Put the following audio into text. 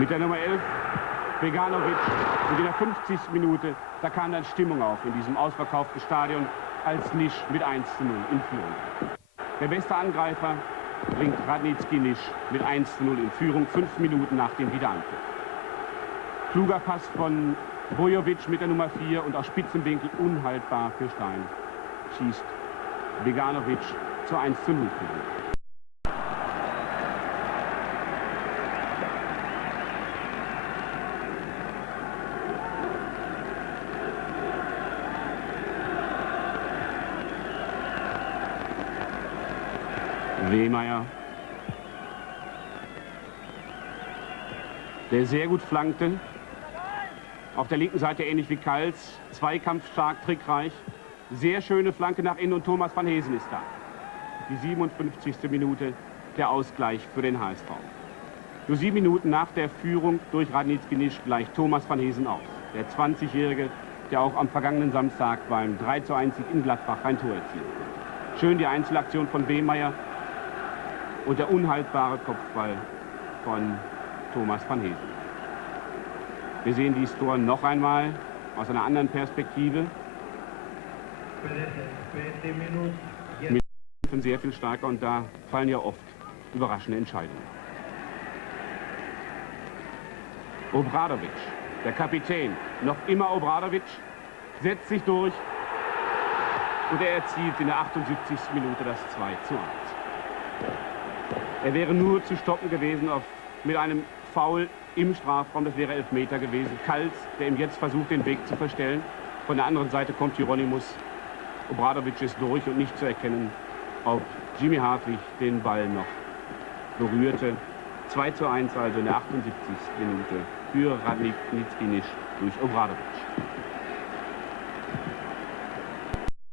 Mit der Nummer 11, Beganovic, und in der 50. Minute, da kam dann Stimmung auf in diesem ausverkauften Stadion, als Nisch mit 1:0 in Führung. Der beste Angreifer bringt Radnički Nisch mit 1:0 in Führung, 5 Minuten nach dem Wiederanpfiff. Kluger Pass von Bojovic mit der Nummer 4 und aus Spitzenwinkel unhaltbar für Stein. Schießt Beganovic zur 1:0 Führung. Wehmeyer, der sehr gut flankte. Auf der linken Seite ähnlich wie Kals, zweikampfstark, trickreich. Sehr schöne Flanke nach innen und Thomas van Heesen ist da. Die 57. Minute, der Ausgleich für den HSV. Nur 7 Minuten nach der Führung durch Radnički Nisch gleicht Thomas van Heesen auf. Der 20-Jährige, der auch am vergangenen Samstag beim 3:1 Sieg in Gladbach ein Tor erzielt. Schön die Einzelaktion von Wehmeyer und der unhaltbare Kopfball von Thomas van Heesen. Wir sehen dieses Tor noch einmal aus einer anderen Perspektive. Mit sehr viel stärker, und da fallen ja oft überraschende Entscheidungen. Obradovic, der Kapitän, noch immer Obradovic, setzt sich durch und er erzielt in der 78. Minute das 2:1. Er wäre nur zu stoppen gewesen mit einem Foul im Strafraum, das wäre Elfmeter gewesen. Kals, der ihm jetzt versucht, den Weg zu verstellen. Von der anderen Seite kommt Hieronymus. Obradovic ist durch und nicht zu erkennen, ob Jimmy Hartwig den Ball noch berührte. 2:1 also in der 78. Minute für Radnički Nisch durch Obradovic.